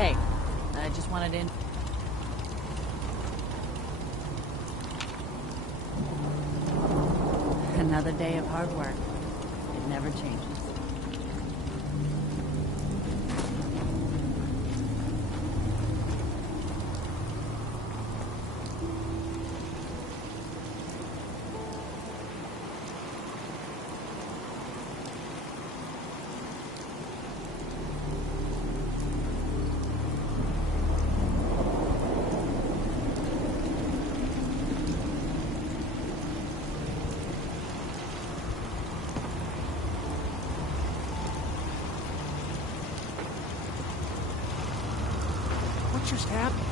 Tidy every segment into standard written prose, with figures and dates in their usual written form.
Hey, I just wanted in. Another day of hard work. It never changes. What just happened?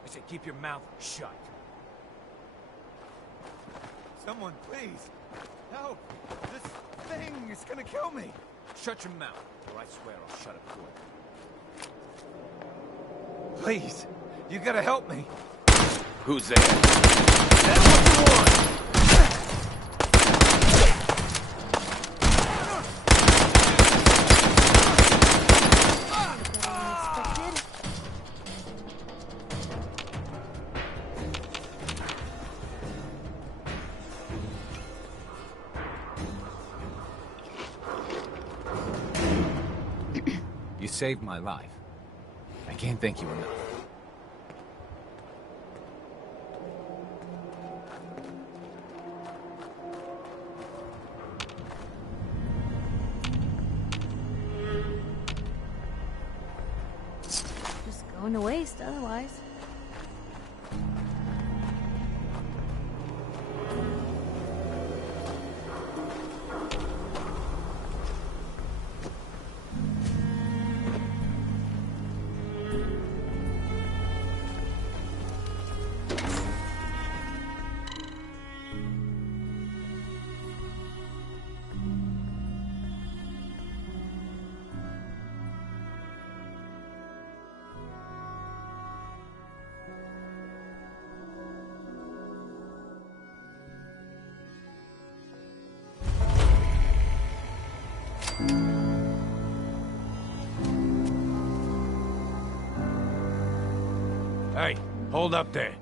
I say keep your mouth shut. Someone, please! Help! This thing is gonna kill me! Shut your mouth, or I swear I'll shut it for you. Please! You gotta help me! Who's there? That's what you want! You saved my life. I can't thank you enough. Just going to waste otherwise. Hey, hold up there.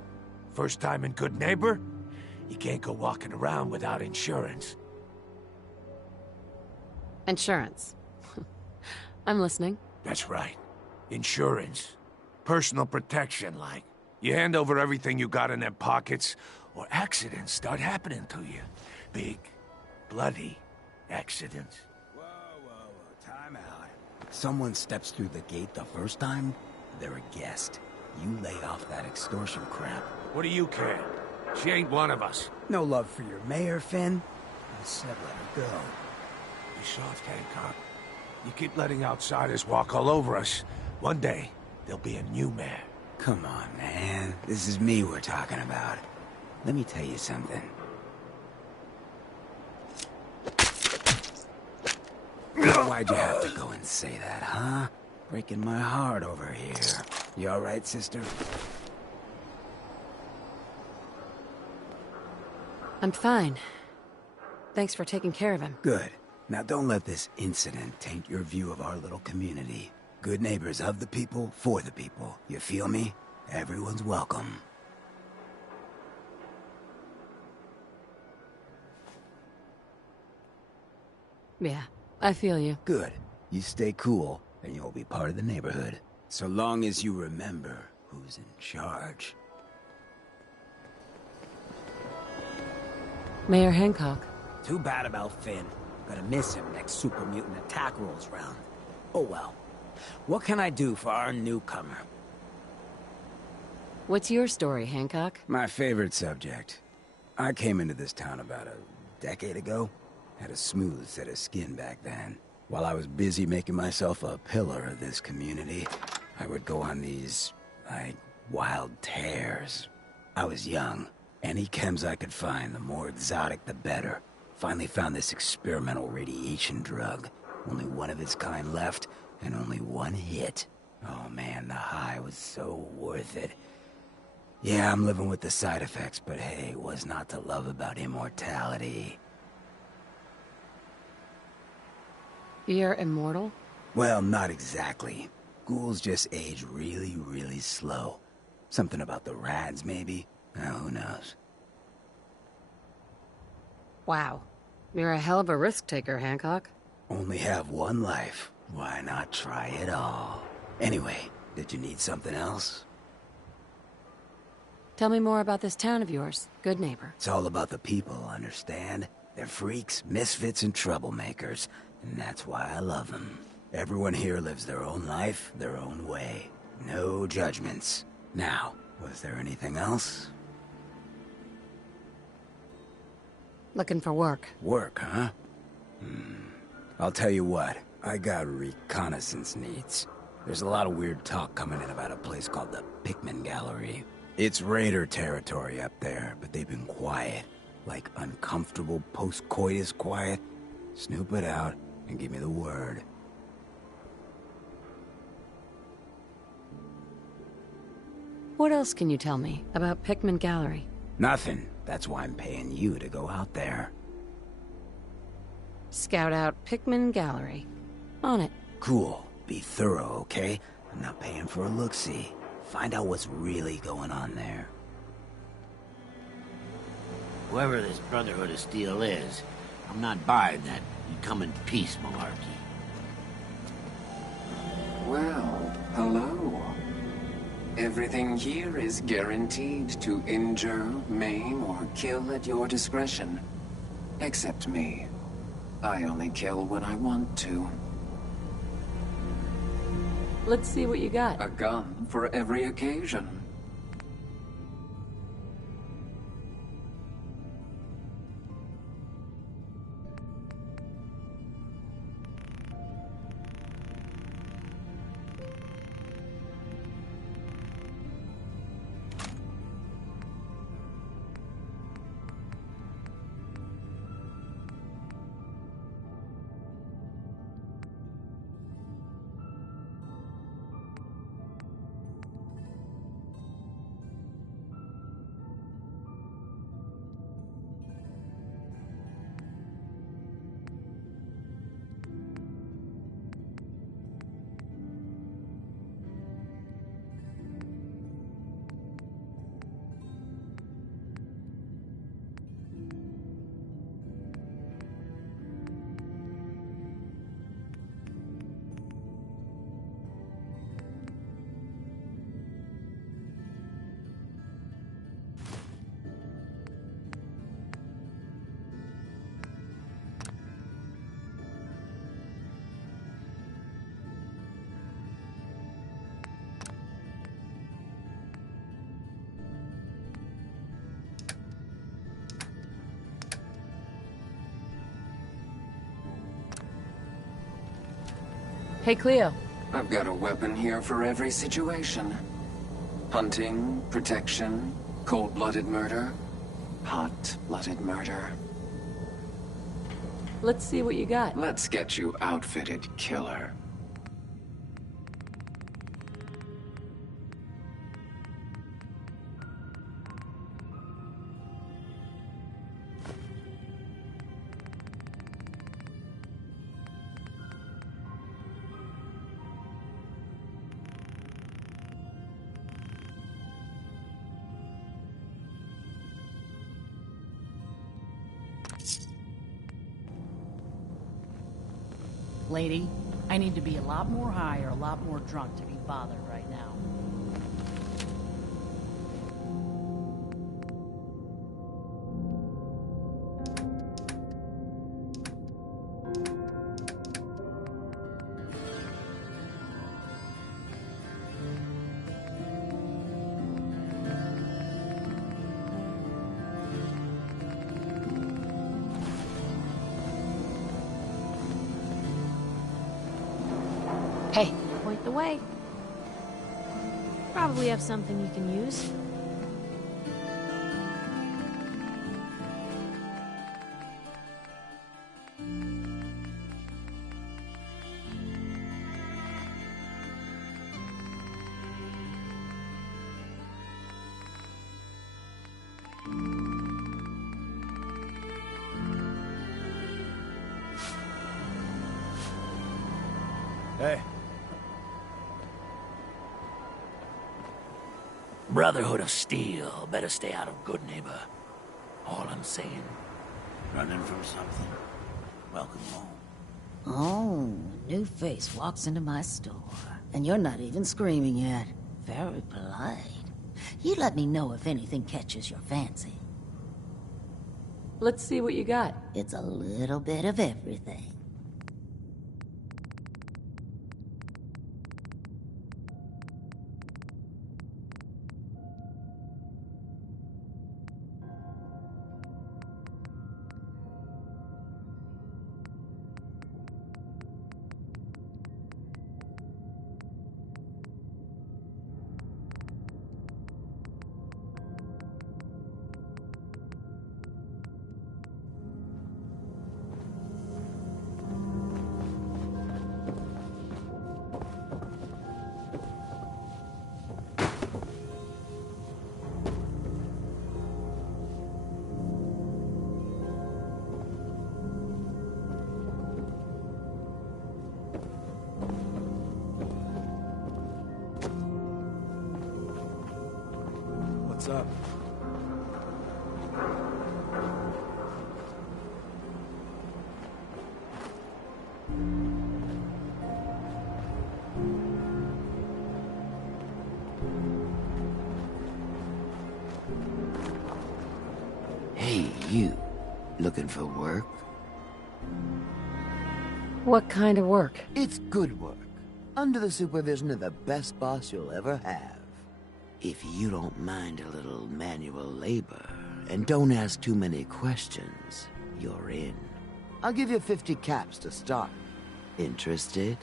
First time in Good Neighbor? You can't go walking around without insurance. Insurance. I'm listening. That's right. Insurance. Personal protection, like. You hand over everything you got in them pockets, or accidents start happening to you. Big, bloody accidents. Whoa, time out. Someone steps through the gate the first time, they're a guest. You lay off that extortion crap. What do you care? She ain't one of us. No love for your mayor, Finn? I said let her go. Be soft, Hancock. You keep letting outsiders walk all over us. One day, there'll be a new mayor. Come on, man. This is me we're talking about. Let me tell you something. Why'd you have to go and say that, huh? Breaking my heart over here. You all right, sister? I'm fine. Thanks for taking care of him. Good. Now don't let this incident taint your view of our little community. Good neighbors of the people, for the people. You feel me? Everyone's welcome. Yeah, I feel you. Good. You stay cool, and you'll be part of the neighborhood. So long as you remember who's in charge. Mayor Hancock. Too bad about Finn. Gonna miss him next super mutant attack rolls round. Oh well. What can I do for our newcomer? What's your story, Hancock? My favorite subject. I came into this town about a decade ago. Had a smooth set of skin back then. While I was busy making myself a pillar of this community, I would go on these, like, wild tears. I was young. Any chems I could find, the more exotic the better. Finally found this experimental radiation drug. Only one of its kind left, and only one hit. Oh man, the high was so worth it. Yeah, I'm living with the side effects, but hey, what's not to love about immortality? You're immortal? Well, not exactly. Ghouls just age really, really slow. Something about the rads, maybe? Who knows? Wow. You're a hell of a risk taker, Hancock. Only have one life. Why not try it all? Anyway, did you need something else? Tell me more about this town of yours, Good Neighbor. It's all about the people, understand? They're freaks, misfits, and troublemakers, and that's why I love them. Everyone here lives their own life, their own way. No judgments. Now, was there anything else? Looking for work. Work, huh? I'll tell you what, I got reconnaissance needs. There's a lot of weird talk coming in about a place called the Pickman Gallery. It's raider territory up there, but they've been quiet. Like uncomfortable post-coitus quiet. Snoop it out and give me the word. What else can you tell me about Pickman Gallery? Nothing. That's why I'm paying you to go out there. Scout out Pickman Gallery. On it. Cool. Be thorough, okay? I'm not paying for a look-see. Find out what's really going on there. Whoever this Brotherhood of Steel is, I'm not buying that you come in peace malarkey. Well, hello. Everything here is guaranteed to injure, maim, or kill at your discretion. Except me. I only kill when I want to. Let's see what you got. A gun for every occasion. Hey, Cleo. I've got a weapon here for every situation. Hunting, protection, cold-blooded murder, hot-blooded murder. Let's see what you got. Let's get you outfitted, killer. Lady, I need to be a lot more high or a lot more drunk to be bothered right now. the way. Probably have something you can use. Hey. Brotherhood of Steel. Better stay out of Good Neighbor. All I'm saying. Running from something. Welcome home. Oh, new face walks into my store. And you're not even screaming yet. Very polite. You let me know if anything catches your fancy. Let's see what you got. It's a little bit of everything. What's up? Hey, you. Looking for work? What kind of work? It's good work. Under the supervision of the best boss you'll ever have. If you don't mind a little manual labor, and don't ask too many questions, you're in. I'll give you 50 caps to start. Interested?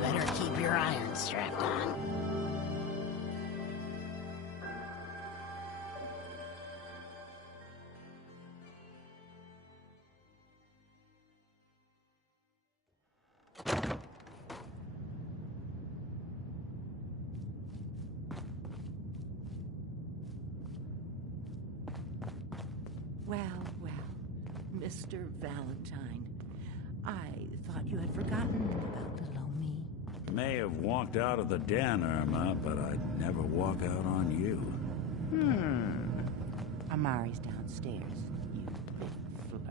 Better keep your iron strapped on. Well, well, Mr. Valentine. I thought you had forgotten about little me. May have walked out of the den, Irma, but I'd never walk out on you. Amari's downstairs, you big flirt.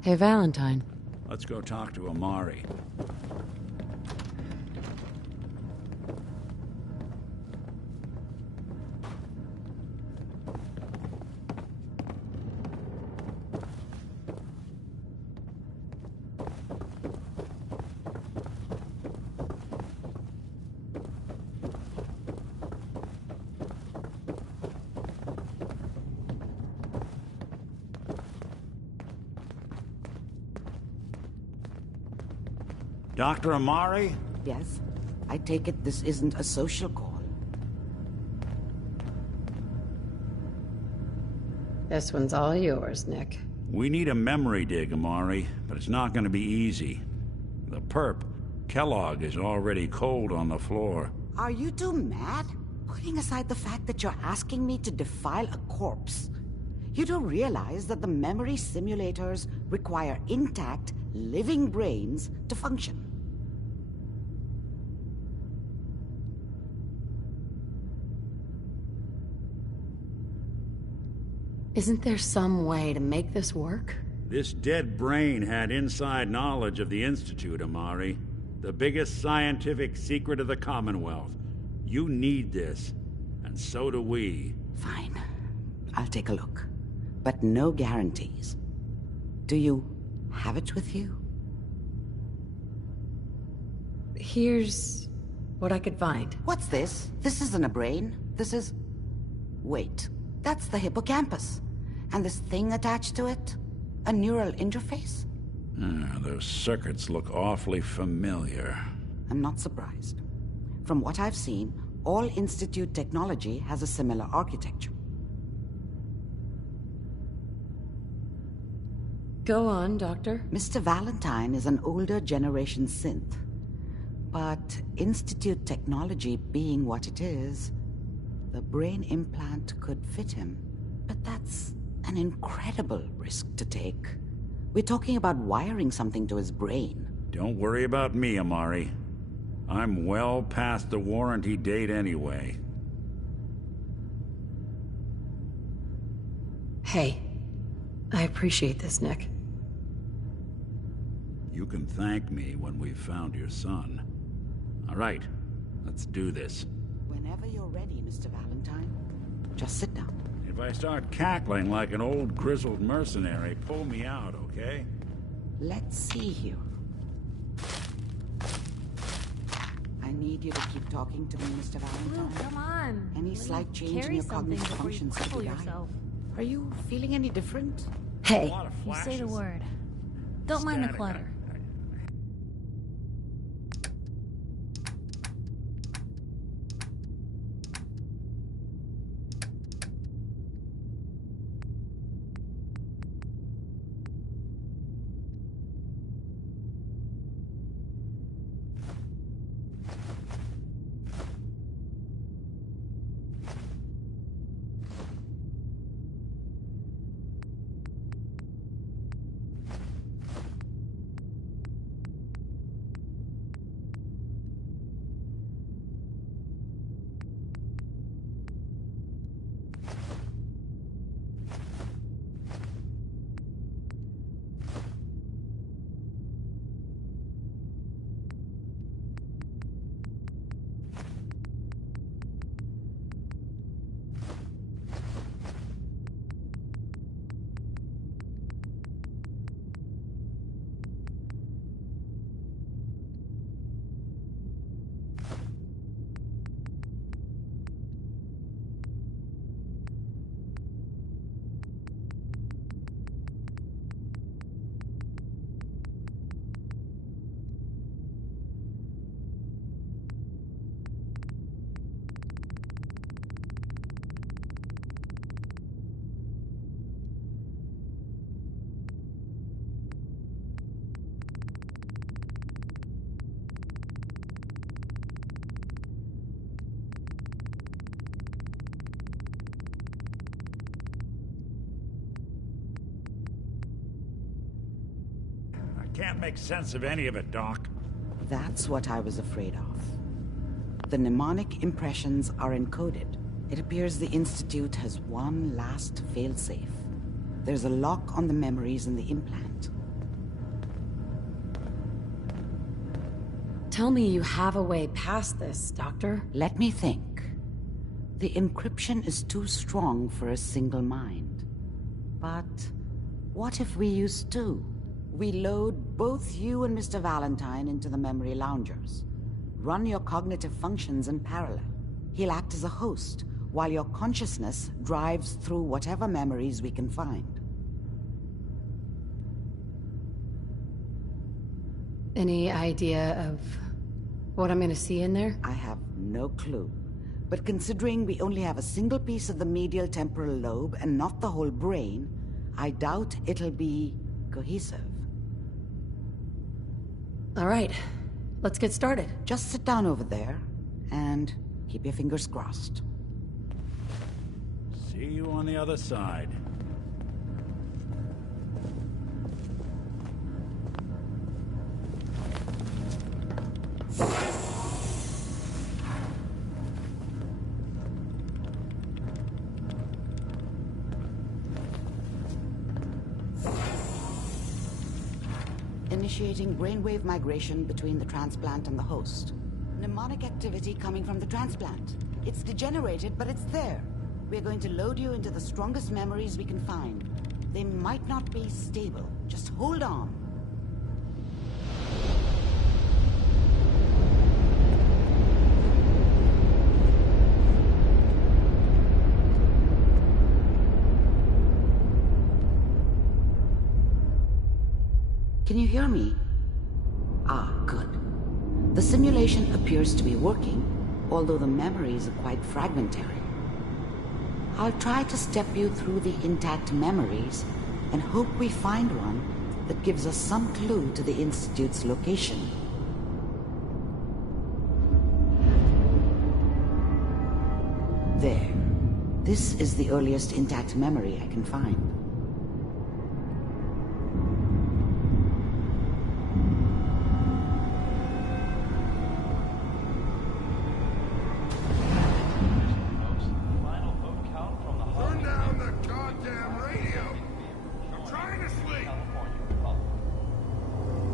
Hey, Valentine. Let's go talk to Amari. Dr. Amari? Yes? I take it this isn't a social call. This one's all yours, Nick. We need a memory dig, Amari, but it's not going to be easy. The perp, Kellogg, is already cold on the floor. Are you two mad? Putting aside the fact that you're asking me to defile a corpse, you do realize that the memory simulators require intact, living brains to function. Isn't there some way to make this work? This dead brain had inside knowledge of the Institute, Amari. The biggest scientific secret of the Commonwealth. You need this, and so do we. Fine. I'll take a look. But no guarantees. Do you have it with you? Here's what I could find. What's this? This isn't a brain. This is... Wait. That's the hippocampus. And this thing attached to it? A neural interface? Those circuits look awfully familiar. I'm not surprised. From what I've seen, all Institute technology has a similar architecture. Go on, Doctor. Mr. Valentine is an older generation synth. But Institute technology being what it is, the brain implant could fit him. But that's an incredible risk to take. We're talking about wiring something to his brain. Don't worry about me, Amari. I'm well past the warranty date anyway. Hey, I appreciate this, Nick. You can thank me when we've found your son. All right, let's do this. Whenever you're ready, Mr. Valentine. Just sit down. If I start cackling like an old grizzled mercenary, pull me out, okay? Let's see here. I need you to keep talking to me, Mr. Valentine. Blue, come on. Any slight change in your cognitive functions could be yourself. Are you feeling any different? Hey, You say the word. Don't mind the clutter. Can't make sense of any of it, Doc. That's what I was afraid of. The mnemonic impressions are encoded. It appears the Institute has one last failsafe. There's a lock on the memories in the implant. Tell me you have a way past this, Doctor. Let me think. The encryption is too strong for a single mind. But what if we use two? We load both you and Mr. Valentine into the memory loungers. Run your cognitive functions in parallel. He'll act as a host, while your consciousness drives through whatever memories we can find. Any idea of what I'm gonna see in there? I have no clue. But considering we only have a single piece of the medial temporal lobe and not the whole brain, I doubt it'll be cohesive. All right, let's get started. Just sit down over there and keep your fingers crossed. See you on the other side. initiating brainwave migration between the transplant and the host. Mnemonic activity coming from the transplant. It's degenerated, but it's there. We're going to load you into the strongest memories we can find. They might not be stable. Just hold on. Can you hear me? Ah, good. The simulation appears to be working, although the memories are quite fragmentary. I'll try to step you through the intact memories and hope we find one that gives us some clue to the Institute's location. There. This is the earliest intact memory I can find.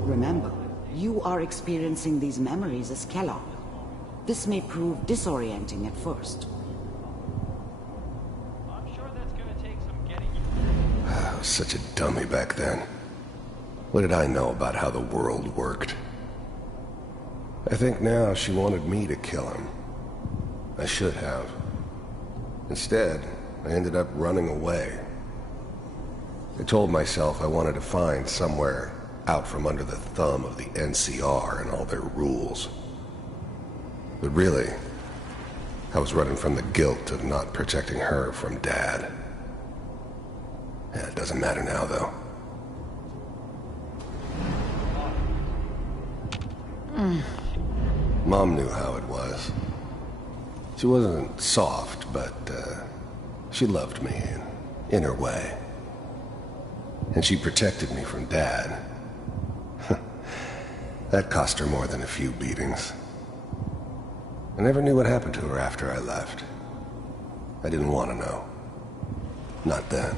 Remember, you are experiencing these memories as Kellogg. This may prove disorienting at first. I'm sure that's gonna take some getting. I was such a dummy back then. What did I know about how the world worked? I think now she wanted me to kill him. I should have. Instead, I ended up running away. I told myself I wanted to find somewhere out from under the thumb of the NCR and all their rules. But really, I was running from the guilt of not protecting her from Dad. Yeah, it doesn't matter now, though. Mom knew how it was. She wasn't soft, but she loved me in her way. And she protected me from Dad. That cost her more than a few beatings. I never knew what happened to her after I left. I didn't want to know. Not then.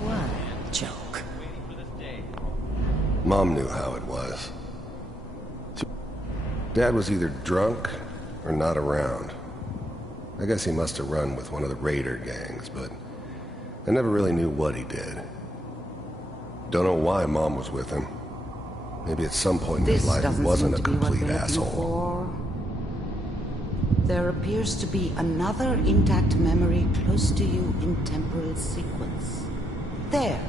What a joke. Mom knew how it was. Dad was either drunk or not around. I guess he must have run with one of the raider gangs, but I never really knew what he did. Don't know why Mom was with him. Maybe at some point in his life he wasn't a complete asshole. There appears to be another intact memory close to you in temporal sequence. There.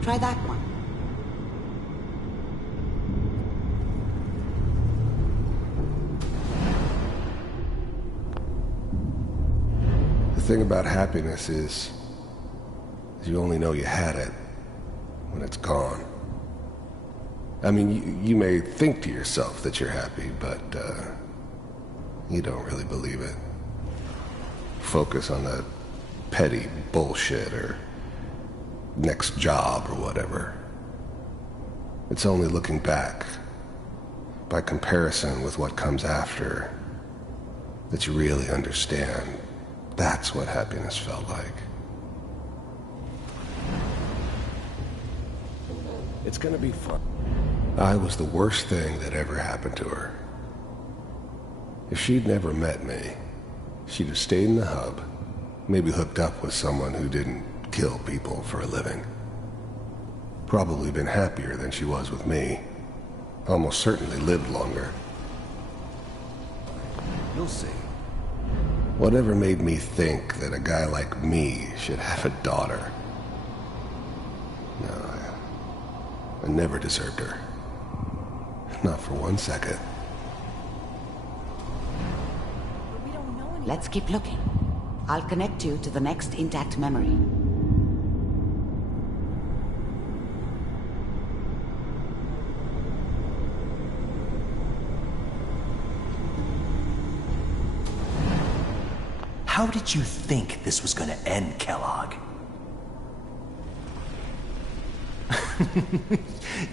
Try that one. The thing about happiness is you only know you had it when it's gone. I mean, you may think to yourself that you're happy, but you don't really believe it. Focus on the petty bullshit or next job or whatever. It's only looking back, by comparison with what comes after, that you really understand. That's what happiness felt like. It's gonna be fun. I was the worst thing that ever happened to her. If she'd never met me, she'd have stayed in the hub, maybe hooked up with someone who didn't kill people for a living. Probably been happier than she was with me. Almost certainly lived longer. You'll see. Whatever made me think that a guy like me should have a daughter? No, I never deserved her. Not for 1 second. Let's keep looking. I'll connect you to the next intact memory. How did you think this was gonna end, Kellogg?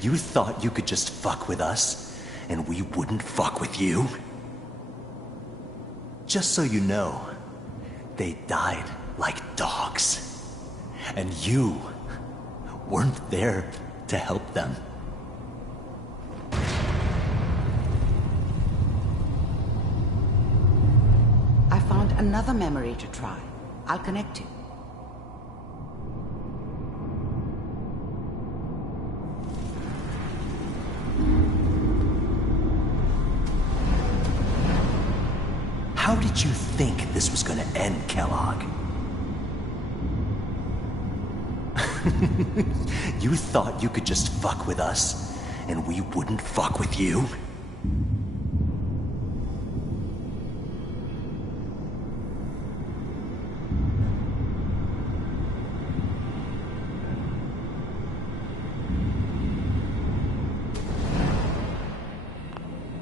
You thought you could just fuck with us, and we wouldn't fuck with you? Just so you know, they died like dogs. And you weren't there to help them. I found another memory to try. I'll connect you. How did you think this was gonna end, Kellogg? You thought you could just fuck with us, and we wouldn't fuck with you?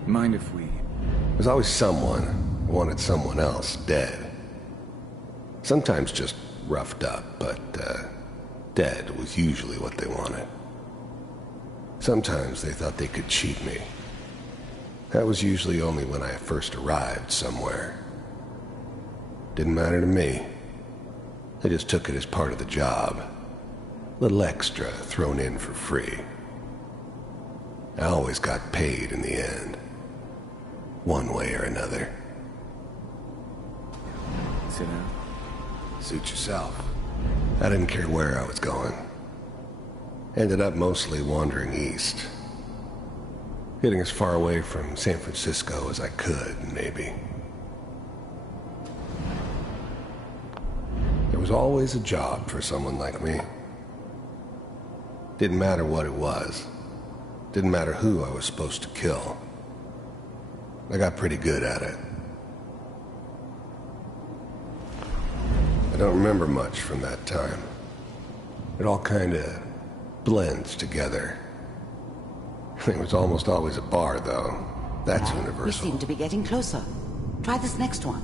Mind if we... There's always someone who wanted someone else dead. Sometimes just roughed up, but dead was usually what they wanted. Sometimes they thought they could cheat me. That was usually only when I first arrived somewhere. Didn't matter to me. They just took it as part of the job. Little extra thrown in for free. I always got paid in the end. One way or another. Sit down. Suit yourself. I didn't care where I was going. Ended up mostly wandering east. Getting as far away from San Francisco as I could, maybe. There was always a job for someone like me. Didn't matter what it was. Didn't matter who I was supposed to kill. I got pretty good at it. I don't remember much from that time. It all kinda blends together. There was almost always a bar, though. That's We universal. seem to be getting closer. Try this next one.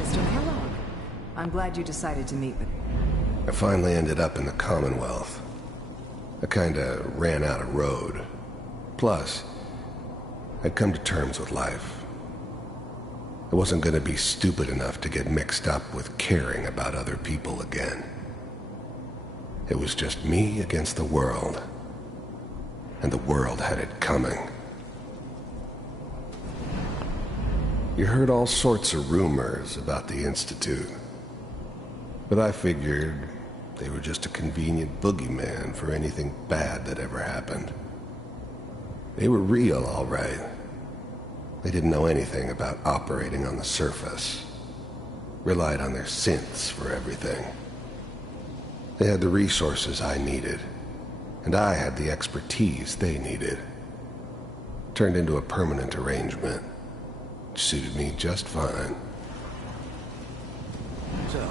Mr. Kellogg, I'm glad you decided to meet with me. I finally ended up in the Commonwealth. I kinda ran out of road. Plus, I'd come to terms with life. I wasn't gonna be stupid enough to get mixed up with caring about other people again. It was just me against the world. And the world had it coming. You heard all sorts of rumors about the Institute. But I figured they were just a convenient boogeyman for anything bad that ever happened. They were real, all right. They didn't know anything about operating on the surface. Relied on their synths for everything. They had the resources I needed, and I had the expertise they needed. Turned into a permanent arrangement. Suited me just fine. So...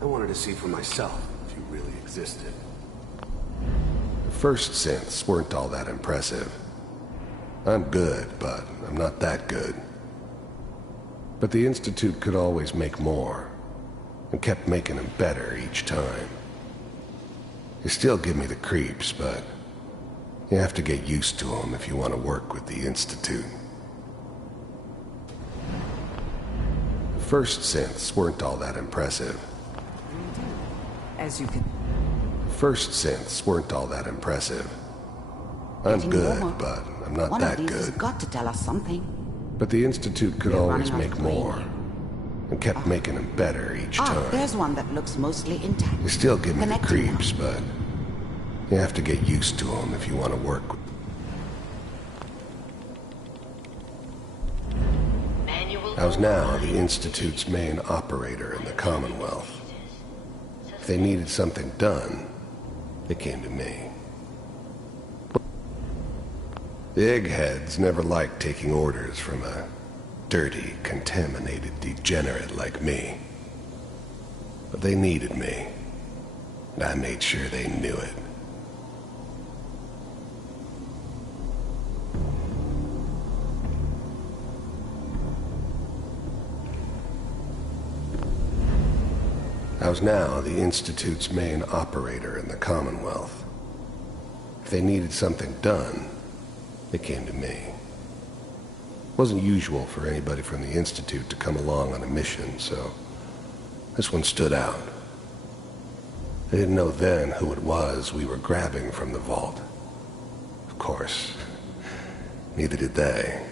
I wanted to see for myself if you really existed. The first synths weren't all that impressive. I'm good, but I'm not that good. But the Institute could always make more, and kept making them better each time. They still give me the creeps, but you have to get used to them if you want to work with the Institute. The first synths weren't all that impressive. As you can... First synths weren't all that impressive. I'm good, but I'm not One that of these has good. got to tell us something. But the Institute could They're always running out make of brain more, here. and kept making them better each time. There's one that looks mostly intact. They still give me the Connecting now. creeps, but you have to get used to them if you want to work. I was now the Institute's main operator in the Commonwealth. If they needed something done, they came to me. The eggheads never liked taking orders from a dirty, contaminated degenerate like me. But they needed me, and I made sure they knew it. I was now the Institute's main operator in the Commonwealth. If if they needed something done, they came to me. It wasn't usual for anybody from the Institute to come along on a mission, so this one stood out. They didn't know then who it was we were grabbing from the vault. Of course, neither did they.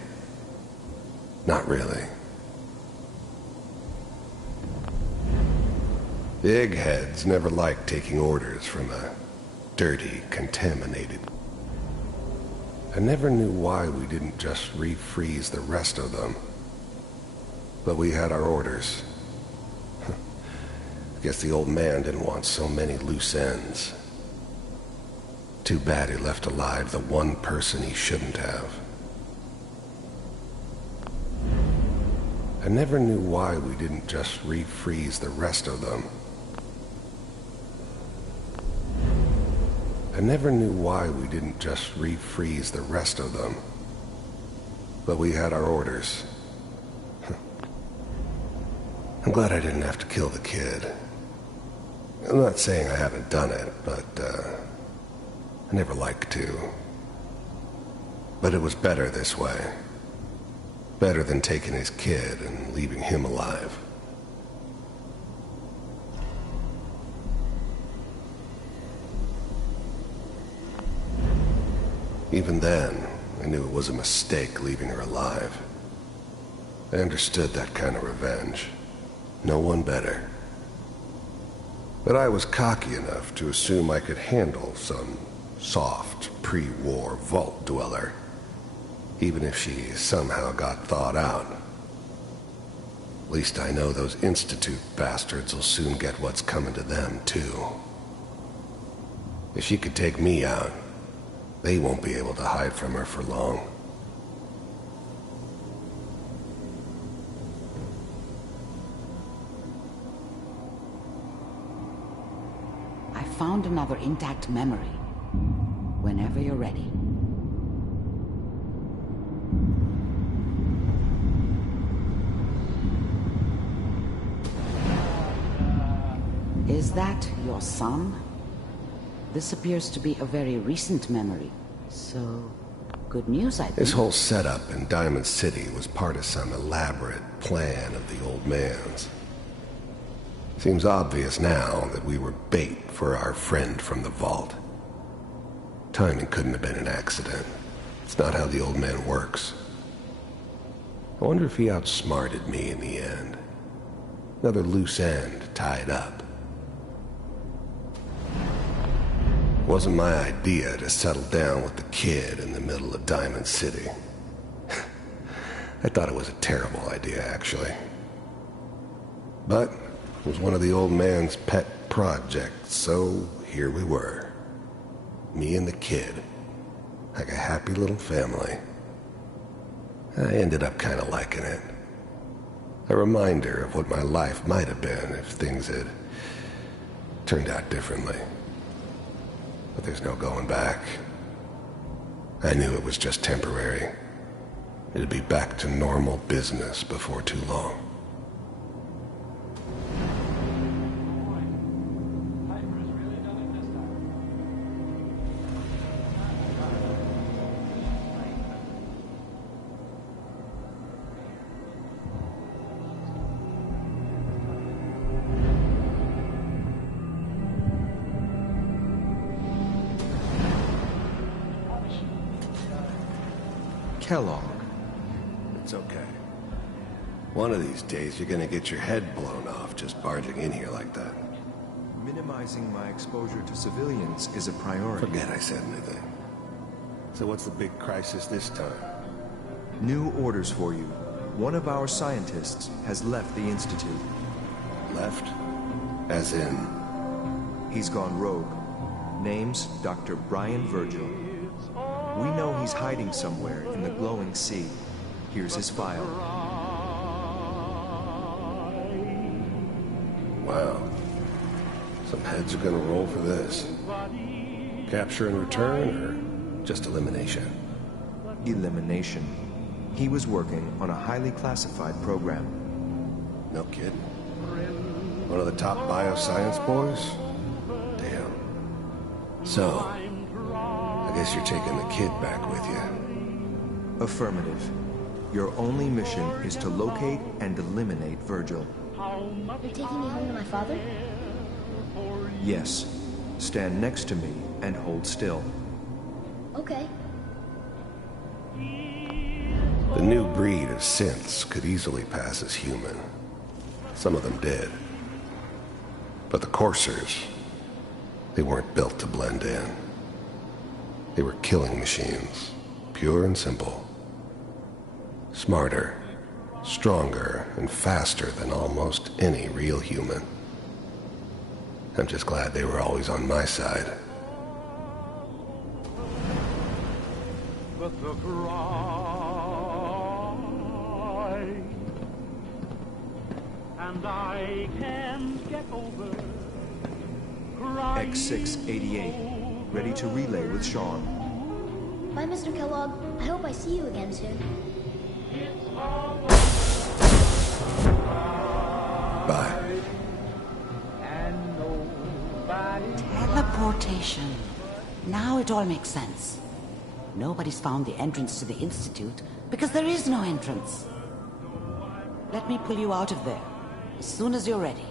Not really. The eggheads never liked taking orders from a dirty, contaminated. I never knew why we didn't just refreeze the rest of them. But we had our orders. I guess the old man didn't want so many loose ends. Too bad he left alive the one person he shouldn't have. I never knew why we didn't just refreeze the rest of them. I never knew why we didn't just refreeze the rest of them. But we had our orders. I'm glad I didn't have to kill the kid. I'm not saying I haven't done it, but I never liked to. But it was better this way. Better than taking his kid and leaving him alive. Even then, I knew it was a mistake leaving her alive. I understood that kind of revenge. No one better. But I was cocky enough to assume I could handle some soft, pre-war vault dweller, even if she somehow got thawed out. At least I know those Institute bastards will soon get what's coming to them, too. If she could take me out, they won't be able to hide from her for long. I found another intact memory. Whenever you're ready. Is that your son? This appears to be a very recent memory, so good news, I think. This whole setup in Diamond City was part of some elaborate plan of the old man's. Seems obvious now that we were bait for our friend from the vault. Timing couldn't have been an accident. It's not how the old man works. I wonder if he outsmarted me in the end. Another loose end tied up. It wasn't my idea to settle down with the kid in the middle of Diamond City. I thought it was a terrible idea, actually. But it was one of the old man's pet projects, so here we were. Me and the kid. Like a happy little family. I ended up kind of liking it. A reminder of what my life might have been if things had turned out differently. But there's no going back. I knew it was just temporary. It'd be back to normal business before too long. Kellogg. It's okay. One of these days, you're gonna get your head blown off just barging in here like that. Minimizing my exposure to civilians is a priority. Forget I said anything. So what's the big crisis this time? New orders for you. One of our scientists has left the Institute. Left? As in? He's gone rogue. Name's Dr. Brian Virgil. We know he's hiding somewhere in the glowing sea. Here's his file. Wow. Some heads are gonna roll for this. Capture and return, or just elimination? Elimination. He was working on a highly classified program. No kidding. One of the top bioscience boys? Damn. So, I guess you're taking the kid back with you. Affirmative. Your only mission is to locate and eliminate Virgil. You're taking me home to my father? Yes. Stand next to me and hold still. Okay. The new breed of synths could easily pass as human. Some of them did. But the coursers, they weren't built to blend in. They were killing machines, pure and simple. Smarter, stronger, and faster than almost any real human. I'm just glad they were always on my side. But the cry, and I can't get over crying. X688, ready to relay with Sean. Bye, Mr. Kellogg. I hope I see you again soon. Bye. Teleportation. Now it all makes sense. Nobody's found the entrance to the Institute because there is no entrance. Let me pull you out of there as soon as you're ready.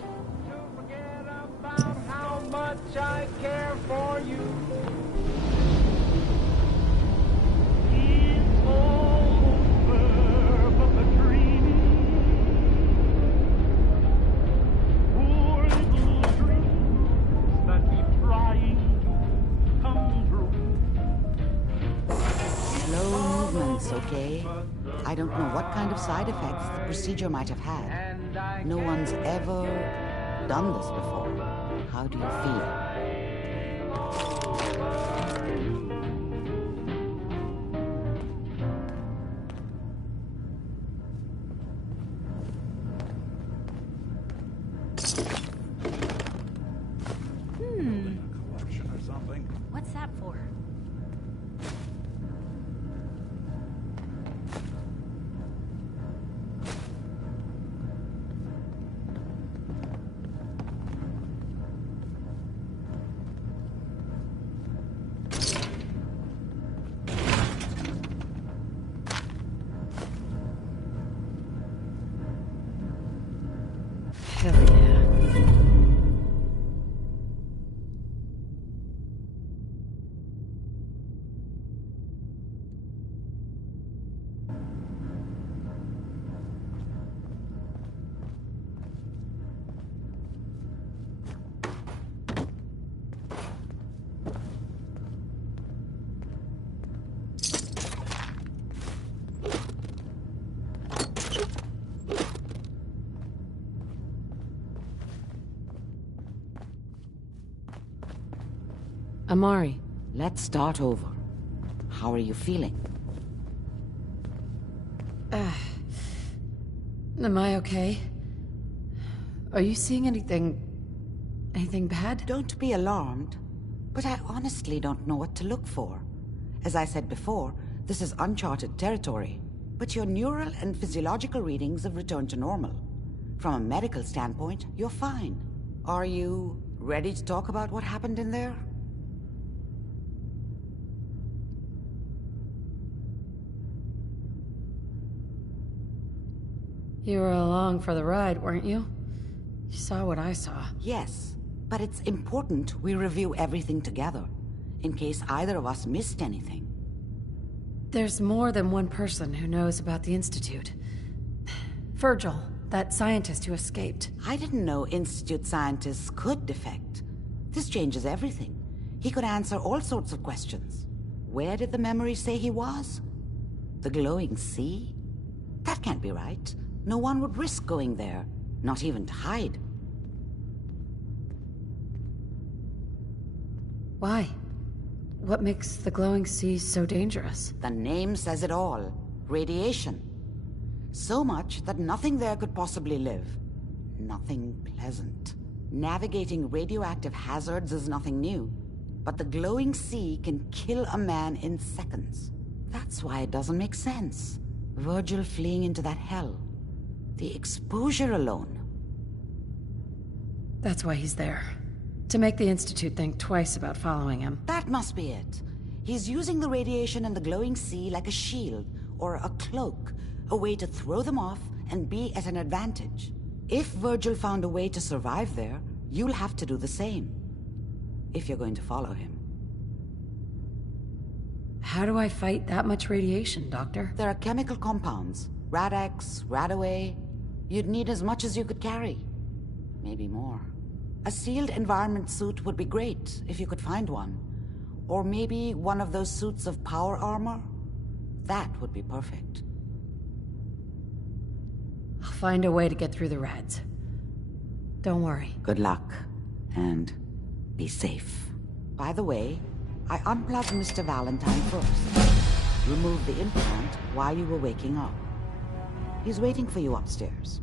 How much I care for you. It's all over, but the dreaming. Poor little dreams that keep trying to come true. Slow movements, okay? I don't know what kind of side effects the procedure might have had. No one's ever done this before. How do you feel? Collection or something? What's that for? Hell yeah. Amari. Let's start over. How are you feeling? Am I okay? Are you seeing anything bad? Don't be alarmed, but I honestly don't know what to look for. As I said before, this is uncharted territory, but your neural and physiological readings have returned to normal. From a medical standpoint, you're fine. Are you ready to talk about what happened in there? You were along for the ride, weren't you? You saw what I saw. Yes, but it's important we review everything together, in case either of us missed anything. There's more than one person who knows about the Institute. Virgil, that scientist who escaped. I didn't know Institute scientists could defect. This changes everything. He could answer all sorts of questions. Where did the memory say he was? The glowing sea? That can't be right. No one would risk going there, not even to hide. Why? What makes the glowing sea so dangerous? The name says it all. Radiation. So much that nothing there could possibly live. Nothing pleasant. Navigating radioactive hazards is nothing new, but the glowing sea can kill a man in seconds. That's why it doesn't make sense. Virgil fleeing into that hell. The exposure alone. That's why he's there. To make the Institute think twice about following him. That must be it. He's using the radiation and the glowing sea like a shield or a cloak, a way to throw them off and be at an advantage. If Virgil found a way to survive there, you'll have to do the same. If you're going to follow him. How do I fight that much radiation, Doctor? There are chemical compounds. Rad-X, Radaway. You'd need as much as you could carry. Maybe more. A sealed environment suit would be great, if you could find one. Or maybe one of those suits of power armor? That would be perfect. I'll find a way to get through the rads. Don't worry. Good luck. And be safe. By the way, I unplugged Mr. Valentine first. Removed the implant while you were waking up. He's waiting for you upstairs.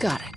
Got it.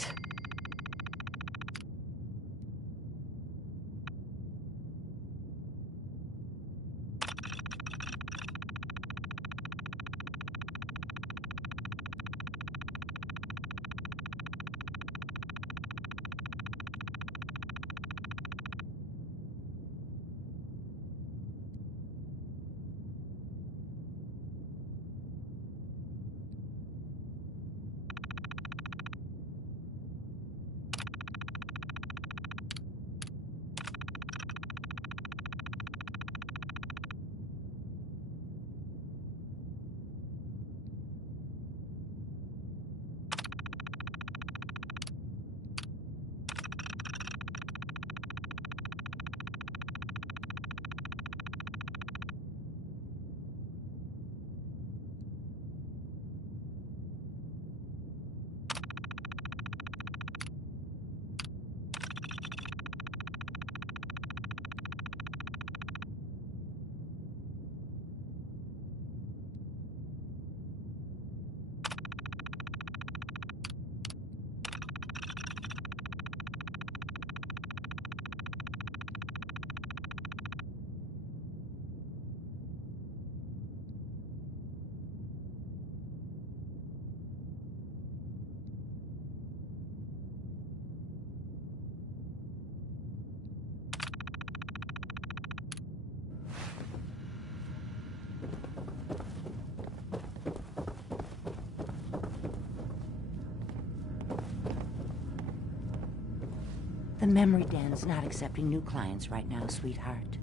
The memory den's not accepting new clients right now, sweetheart.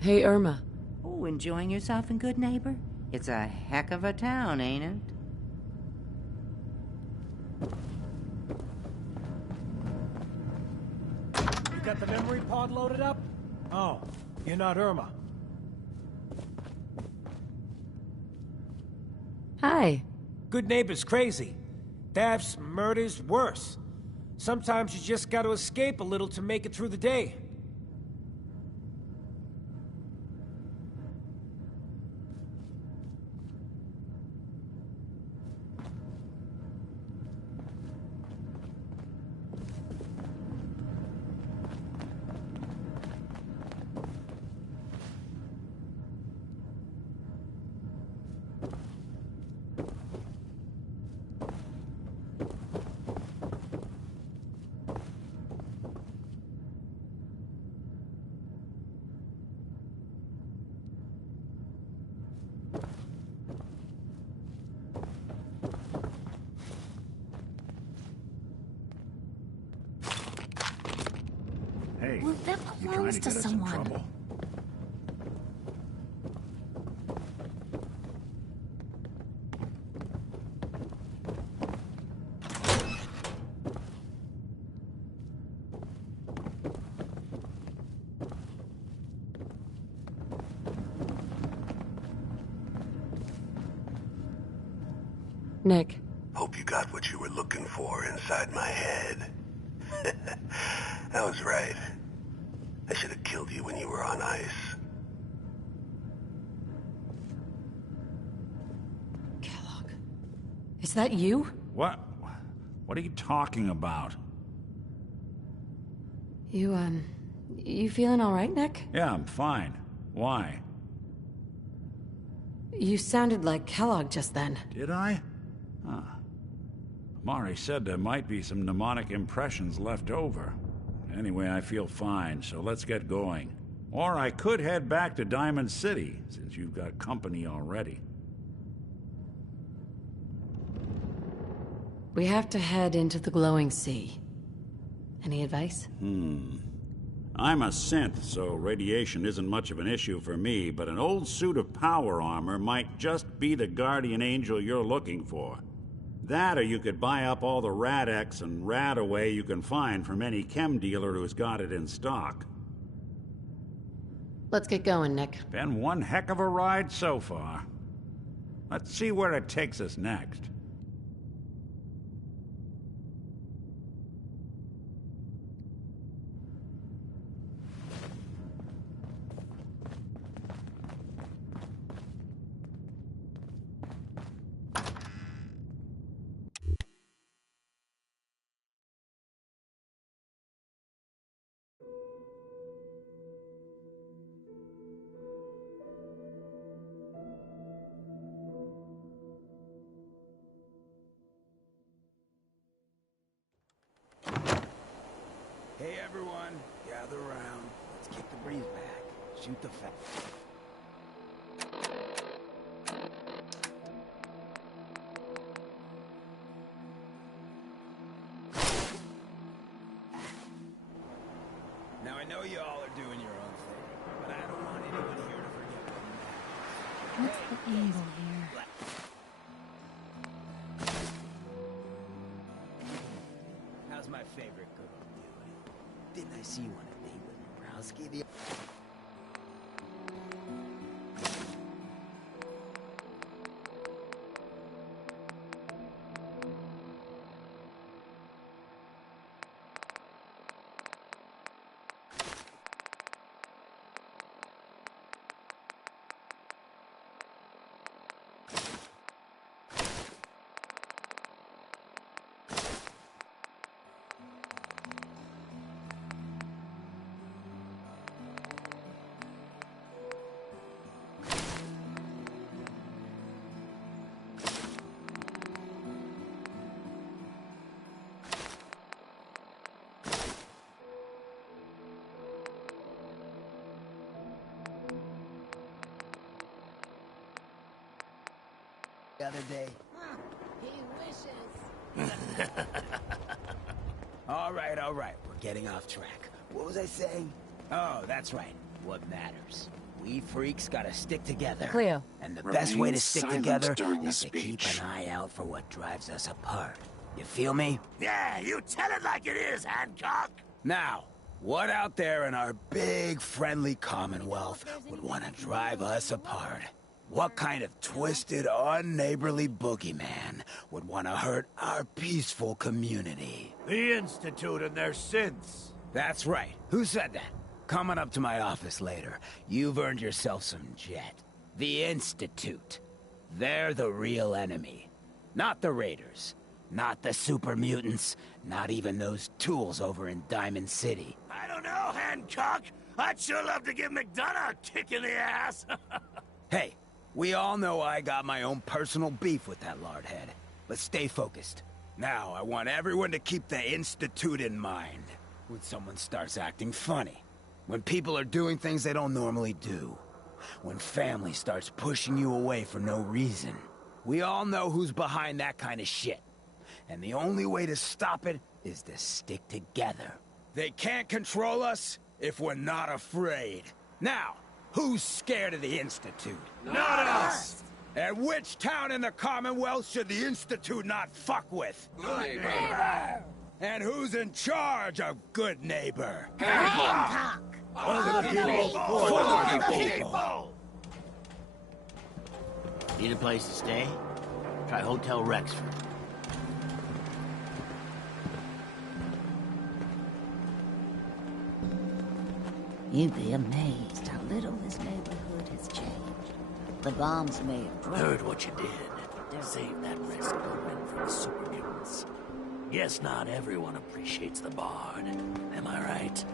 Hey, Irma. Oh, enjoying yourself in Good Neighbor? It's a heck of a town, ain't it? You got the memory pod loaded up? Oh, you're not Irma. Hi. Good Neighbor's crazy. Thefts, murders, worse. Sometimes you just gotta escape a little to make it through the day. Hey, Well, that you trying belongs to to get us in someone. trouble? Nick. Hope you got what you were looking for inside my head. I was right. I should have killed you when you were on ice. Kellogg. Is that you? What? What are you talking about? You feeling all right, Nick? Yeah, I'm fine. Why? You sounded like Kellogg just then. Did I? Huh. Mari said there might be some mnemonic impressions left over. Anyway, I feel fine, so let's get going. Or I could head back to Diamond City, since you've got company already. We have to head into the glowing sea. Any advice? I'm a synth, so radiation isn't much of an issue for me, but an old suit of power armor might just be the guardian angel you're looking for. That, or you could buy up all the Rad-X and Rad-Away you can find from any chem dealer who's got it in stock. Let's get going, Nick. Been one heck of a ride so far. Let's see where it takes us next. Hey everyone, gather around. Let's kick the breeze back. Shoot the fa- Now I know you all are doing your own thing, but I don't want anyone here to forget what matters. What's the angle here? How's my favorite girl doing? Didn't I see you on a date with Nabrowski the... The other day. He wishes. All right. We're getting off track. What was I saying? Oh, that's right. What matters. We freaks gotta stick together. Cleo. And the best way to stick together is to keep an eye out for what drives us apart. You feel me? Yeah, you tell it like it is, Hancock! Now, what out there in our big, friendly Commonwealth would want to drive us apart? What kind of twisted, unneighborly boogeyman would want to hurt our peaceful community? The Institute and their synths. That's right. Who said that? Coming up to my office later, you've earned yourself some jet. The Institute. They're the real enemy. Not the Raiders. Not the super mutants. Not even those tools over in Diamond City. I don't know, Hancock. I'd sure love to give McDonough a kick in the ass. Hey, we all know I got my own personal beef with that lardhead. But stay focused. Now, I want everyone to keep the Institute in mind. When someone starts acting funny. When people are doing things they don't normally do. When family starts pushing you away for no reason. We all know who's behind that kind of shit. And the only way to stop it is to stick together. They can't control us if we're not afraid. Now, who's scared of the Institute? Not us! And which town in the Commonwealth should the Institute not fuck with? Good neighbor. And who's in charge of Good Neighbor? Hancock! For the people! Need a place to stay? Try Hotel Rexford. You'd be amazed how little this neighborhood has changed. The bombs may have Heard what you did. Save that rescue win for the super mutants. Guess not everyone appreciates the Bard. Am I right?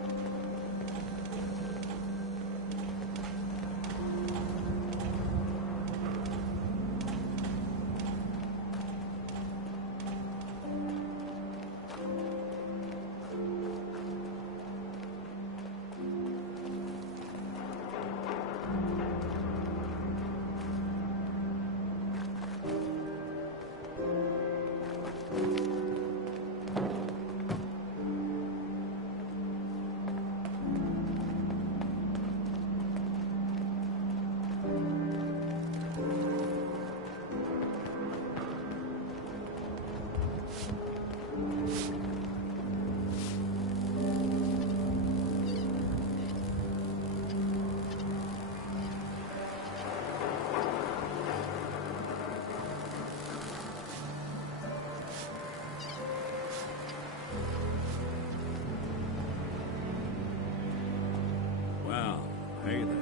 Well, hey there.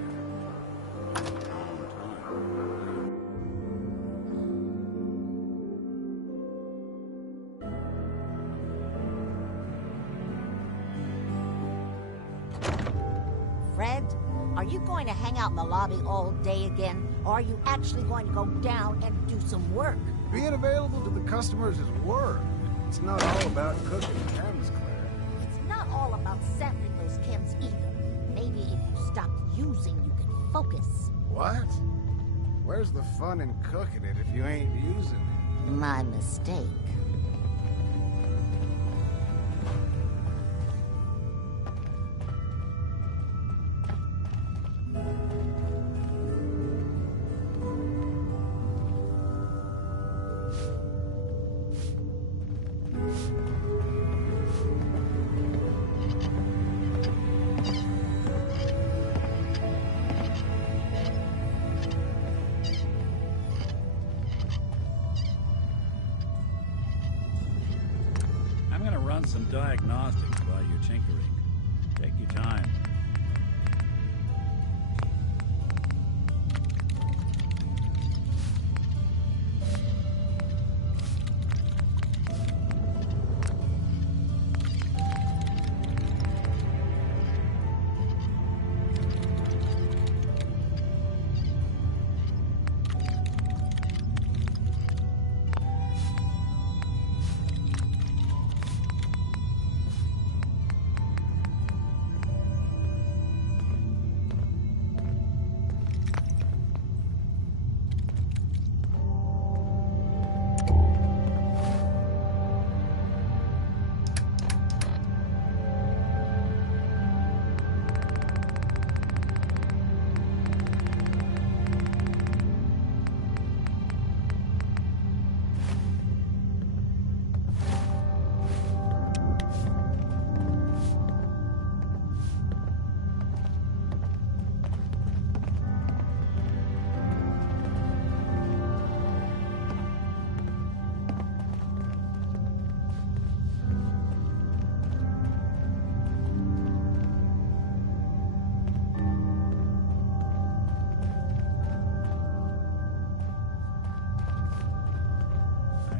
Fred, are you going to hang out in the lobby all day again? Or are you actually going to go down and do some work? Being available to the customers is work. It's not all about cooking chems, Claire. It's not all about sampling those chems either. Maybe if you stopped using, you could focus. What? Where's the fun in cooking it if you ain't using it? My mistake. I'm gonna run some diagnostics while you're tinkering. Take your time.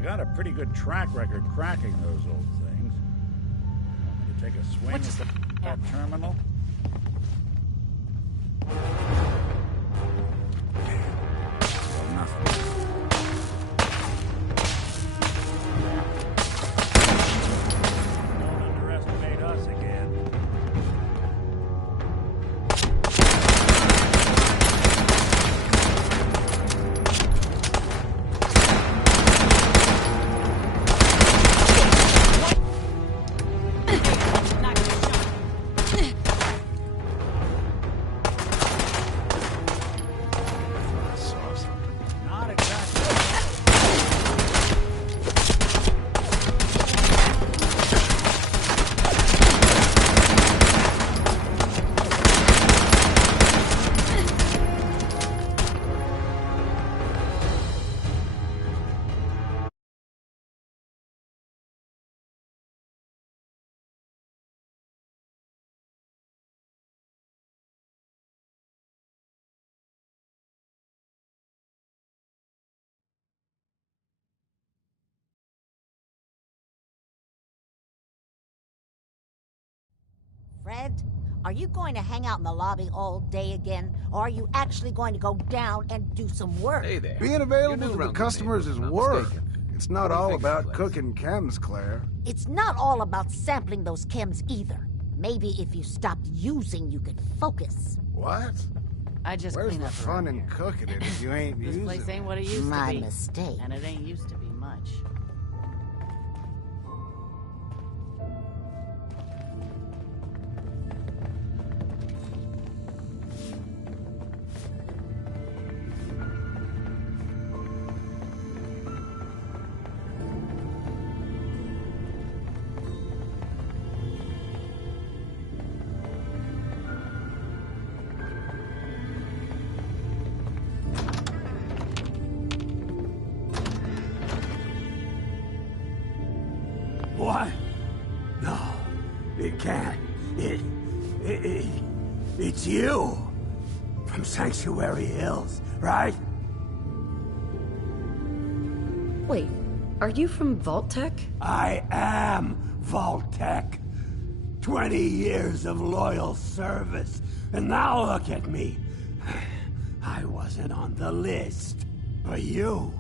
got a pretty good track record cracking those old things. Want me to take a swing at that terminal? Fred, are you going to hang out in the lobby all day again? Or are you actually going to go down and do some work? Hey there. Being available to the customers is work. It's not all about cooking chems, Claire. It's not all about sampling those chems either. Maybe if you stopped using, you could focus. What? I just Where's clean the up fun in cooking it if you ain't This using place it? ain't what it used to be. My mistake. And it ain't used to be much. What? No, it can't. It's you. From Sanctuary Hills, right? Wait, are you from Vault-Tec? I am Vault-Tec. 20 years of loyal service, and now look at me. I wasn't on the list. But you,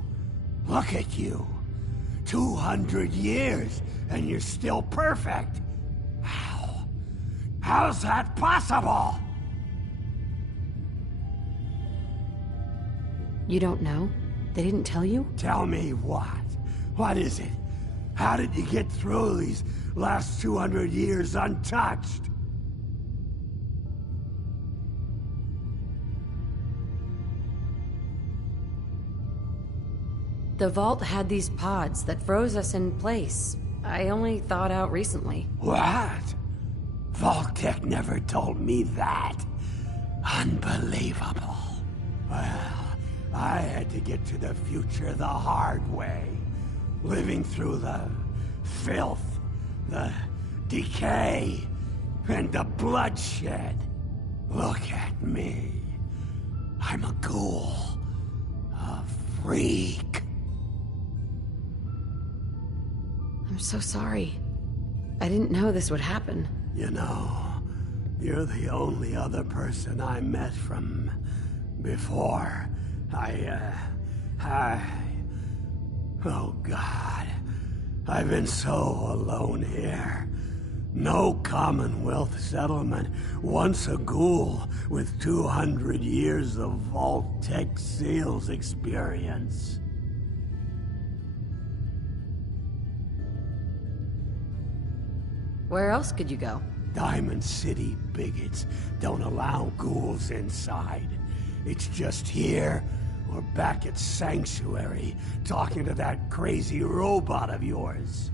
look at you. 200 years, and you're still perfect. How? How's that possible? You don't know? They didn't tell you? Tell me what? What is it? How did you get through these last 200 years untouched? The Vault had these pods that froze us in place. I only thawed out recently. What? Vault-Tec never told me that. Unbelievable. Well, I had to get to the future the hard way. Living through the filth, the decay, and the bloodshed. Look at me. I'm a ghoul. A freak. I'm so sorry. I didn't know this would happen. You know, you're the only other person I met from before. Oh God. I've been so alone here. No Commonwealth settlement, once a ghoul with 200 years of Vault-Tec sales experience. Where else could you go? Diamond City bigots don't allow ghouls inside. It's just here or back at Sanctuary, talking to that crazy robot of yours.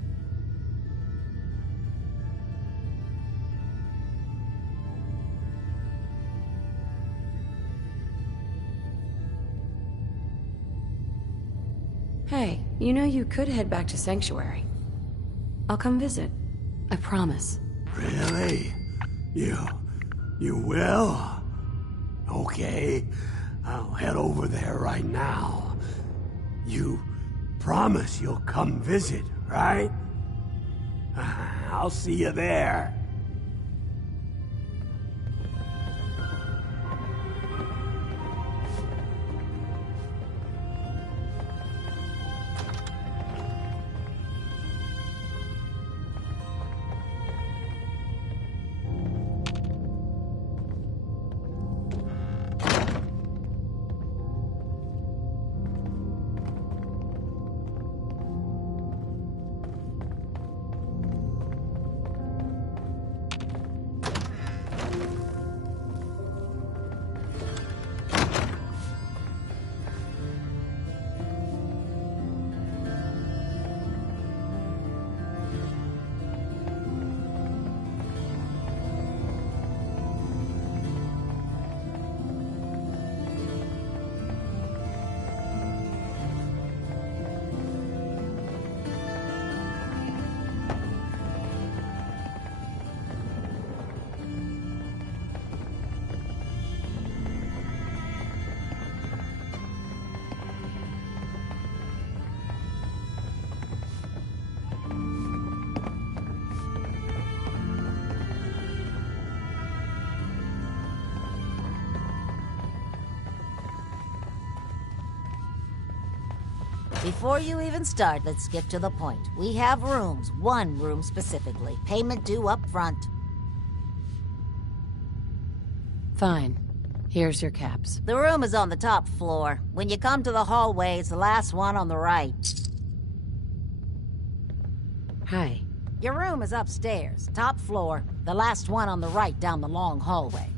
Hey, you know you could head back to Sanctuary. I'll come visit. I promise. Really? You will? Okay, I'll head over there right now. You promise you'll come visit, right? I'll see you there. Before you even start, let's get to the point. We have rooms, one room specifically. Payment due up front. Fine. Here's your caps. The room is on the top floor. When you come to the hallway, it's the last one on the right. Hi. Your room is upstairs, top floor, the last one on the right down the long hallway.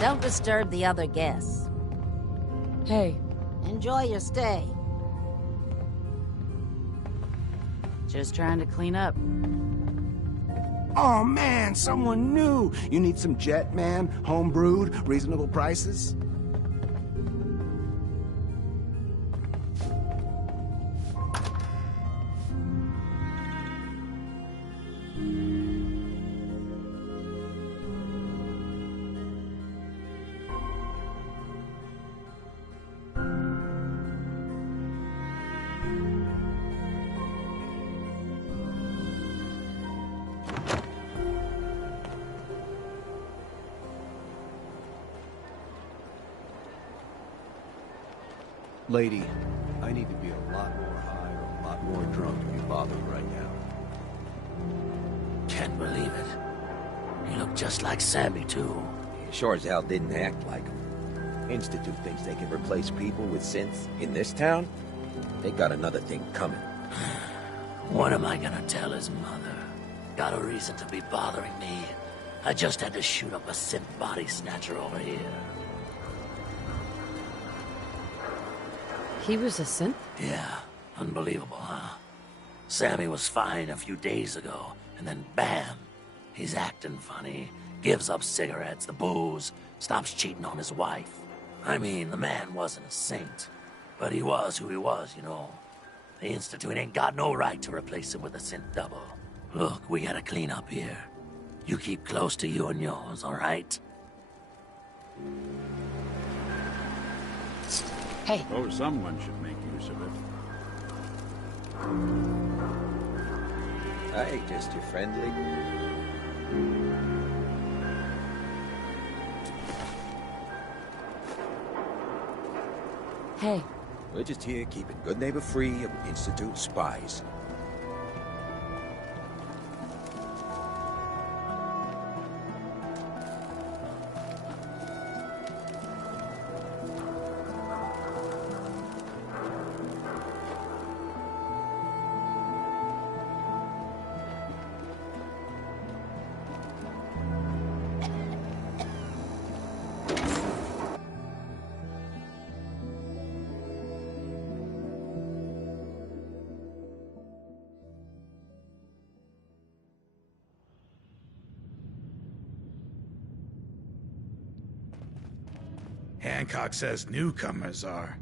Don't disturb the other guests. Hey. Enjoy your stay. Just trying to clean up. Oh man, someone new! You need some Jet, man? Home brewed, reasonable prices? Lady, I need to be a lot more high or a lot more drunk to be bothered right now. Can't believe it. You look just like Sammy, too. He sure as hell didn't act like him. Institute thinks they can replace people with synths in this town? They got another thing coming. What am I gonna tell his mother? Got a reason to be bothering me? I just had to shoot up a synth body snatcher over here. He was a synth? Yeah, unbelievable, huh? Sammy was fine a few days ago, and then bam! He's acting funny, gives up cigarettes, the booze, stops cheating on his wife. I mean, the man wasn't a saint, but he was who he was, you know. The Institute ain't got no right to replace him with a synth double. Look, we gotta clean up here. You keep close to you and yours, all right? Hey. Oh, someone should make use of it. Hey, just your friendly. Hey. We're just here keeping good neighbor free of Institute spies. Hancock says newcomers are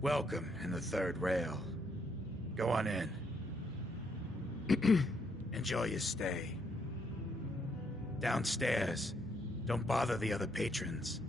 welcome in the third rail. Go on in. Enjoy your stay. Downstairs. Don't bother the other patrons.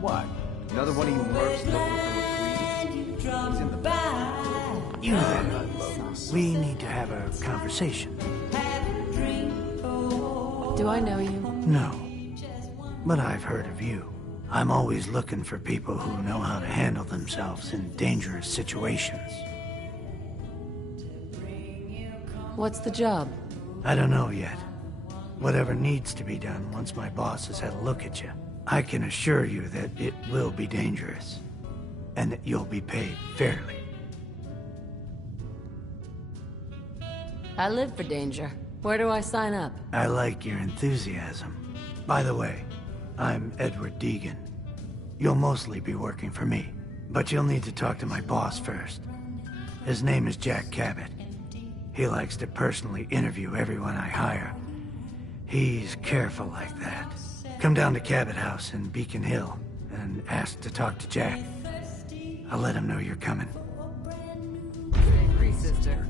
What? Another one of you mercs looking for McCready? He's in the back. You there. We need to have a conversation. Do I know you? No. But I've heard of you. I'm always looking for people who know how to handle themselves in dangerous situations. What's the job? I don't know yet. Whatever needs to be done once my boss has had a look at you. I can assure you that it will be dangerous, and that you'll be paid fairly. I live for danger. Where do I sign up? I like your enthusiasm. By the way, I'm Edward Deegan. You'll mostly be working for me, but you'll need to talk to my boss first. His name is Jack Cabot. He likes to personally interview everyone I hire. He's careful like that. Come down to Cabot House in Beacon Hill and ask to talk to Jack. I'll let him know you're coming. Free, sister.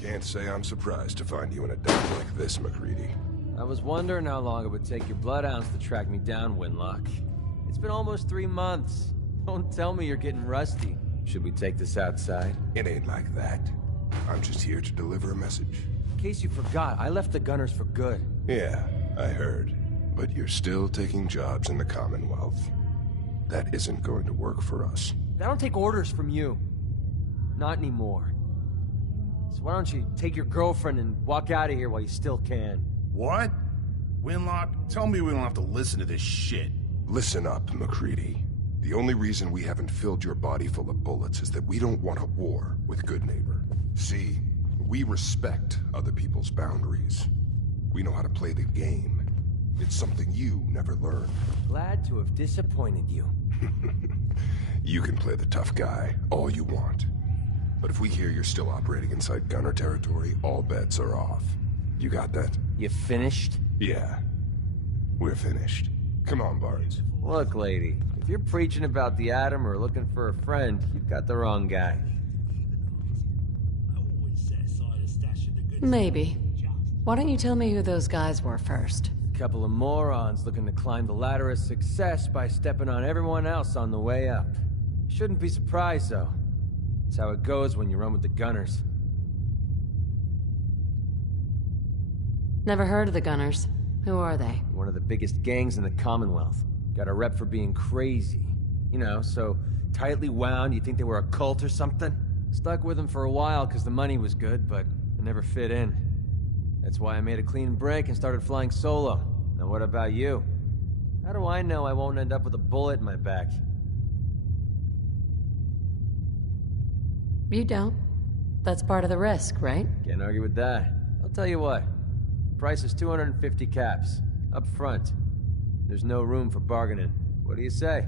Can't say I'm surprised to find you in a dump like this, McCready. I was wondering how long it would take your bloodhounds to track me down, Winlock. It's been almost 3 months. Don't tell me you're getting rusty. Should we take this outside? It ain't like that. I'm just here to deliver a message. In case you forgot, I left the Gunners for good. Yeah, I heard. But you're still taking jobs in the Commonwealth. That isn't going to work for us. I don't take orders from you. Not anymore. So why don't you take your girlfriend and walk out of here while you still can? What? Winlock, tell me we don't have to listen to this shit. Listen up, McCready. The only reason we haven't filled your body full of bullets is that we don't want a war with Good Neighbor. See, we respect other people's boundaries. We know how to play the game. It's something you never learned. Glad to have disappointed you. You can play the tough guy all you want. But if we hear you're still operating inside Gunner territory, all bets are off. You got that? You finished? Yeah. We're finished. Come on, Bards. Look, lady. If you're preaching about the atom or looking for a friend, you've got the wrong guy. Maybe. Why don't you tell me who those guys were first? A couple of morons looking to climb the ladder of success by stepping on everyone else on the way up. Shouldn't be surprised, though. That's how it goes when you run with the Gunners. Never heard of the Gunners. Who are they? One of the biggest gangs in the Commonwealth. Got a rep for being crazy. You know, so tightly wound you'd think they were a cult or something. Stuck with them for a while because the money was good, but it never fit in. That's why I made a clean break and started flying solo. Now what about you? How do I know I won't end up with a bullet in my back? You don't. That's part of the risk, right? Can't argue with that. I'll tell you what. Price is 250 caps. Up front. There's no room for bargaining. What do you say?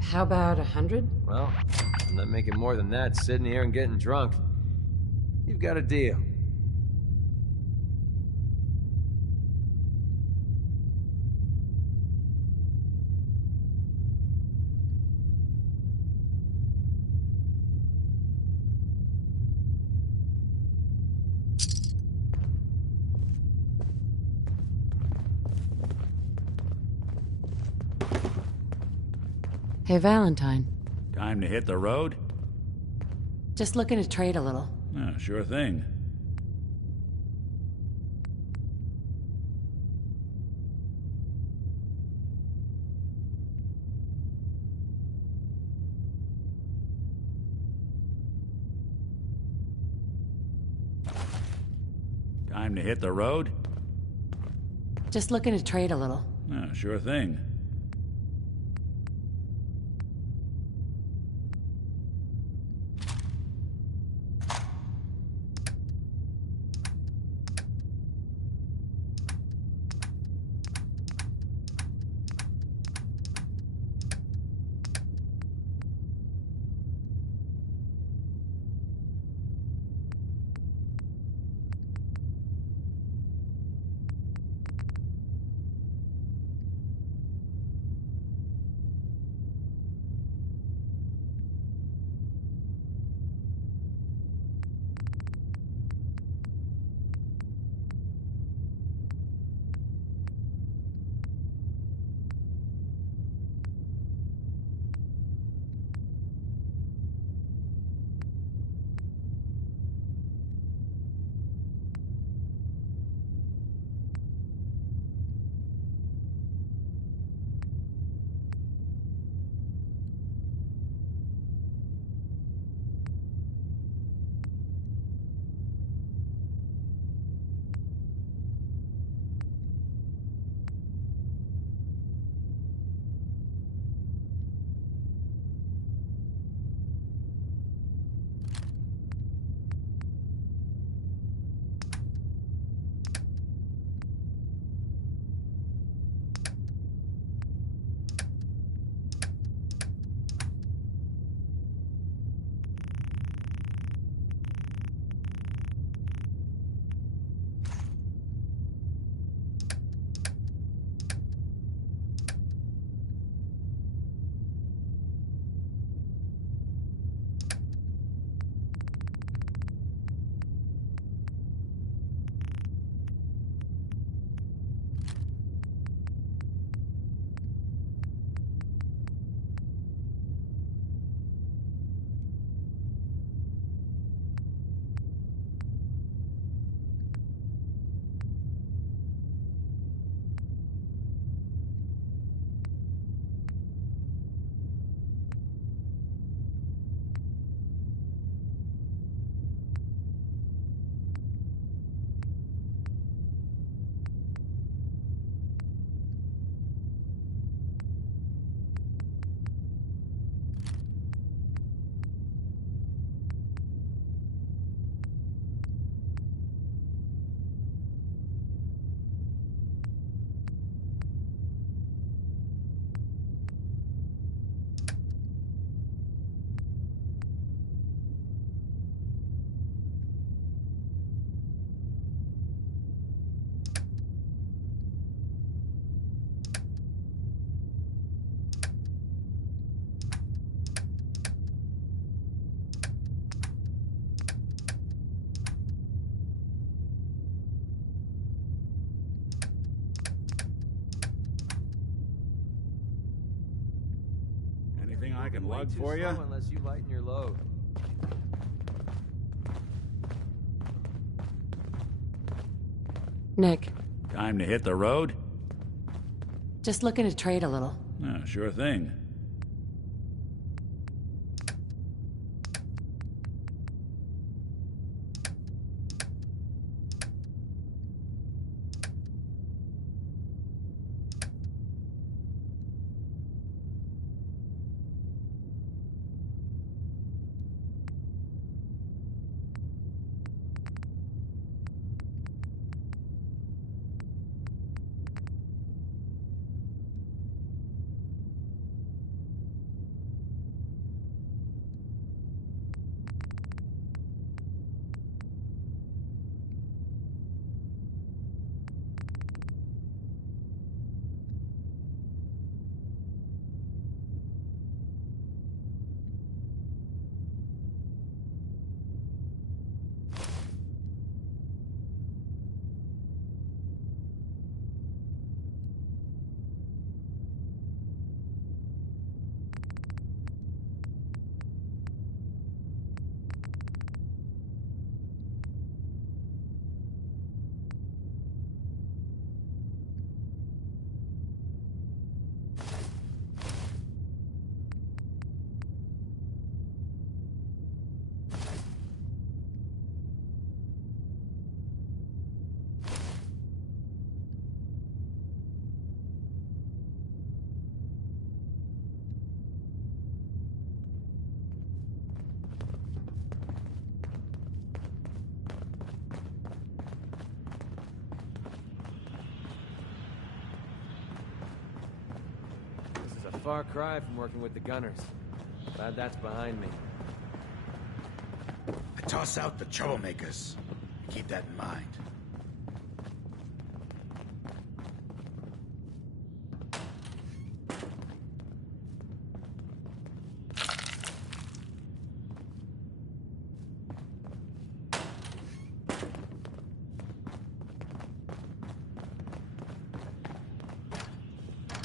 How about 100? Well, I'm not making more than that sitting here and getting drunk. You've got a deal. Hey, Valentine. Time to hit the road? Just looking to trade a little. Sure thing. Time to hit the road? Just looking to trade a little. Sure thing. Anything I can lug for you? Unless you lighten your load. Nick. Time to hit the road? Just looking to trade a little. Sure thing. far cry from working with the Gunners. Glad that's behind me. I toss out the troublemakers. Keep that in mind.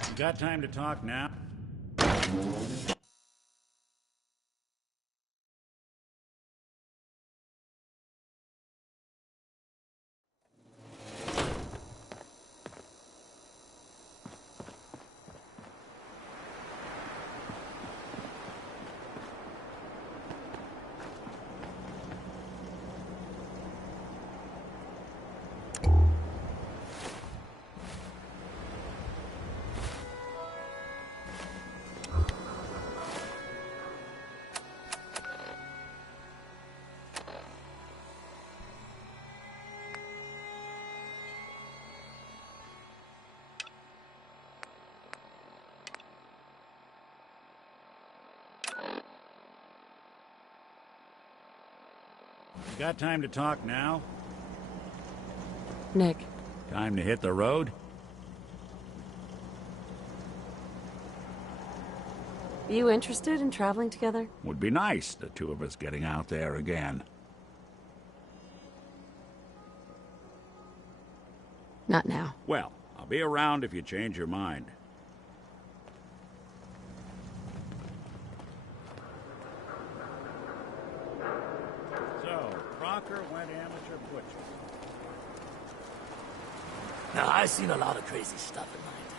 You got time to talk now? You got time to talk now? Nick. Time to hit the road? You interested in traveling together? Would be nice, the two of us getting out there again. Not now. Well, I'll be around if you change your mind. So, Crocker went amateur butcher. Now, I've seen a lot of crazy stuff in my day.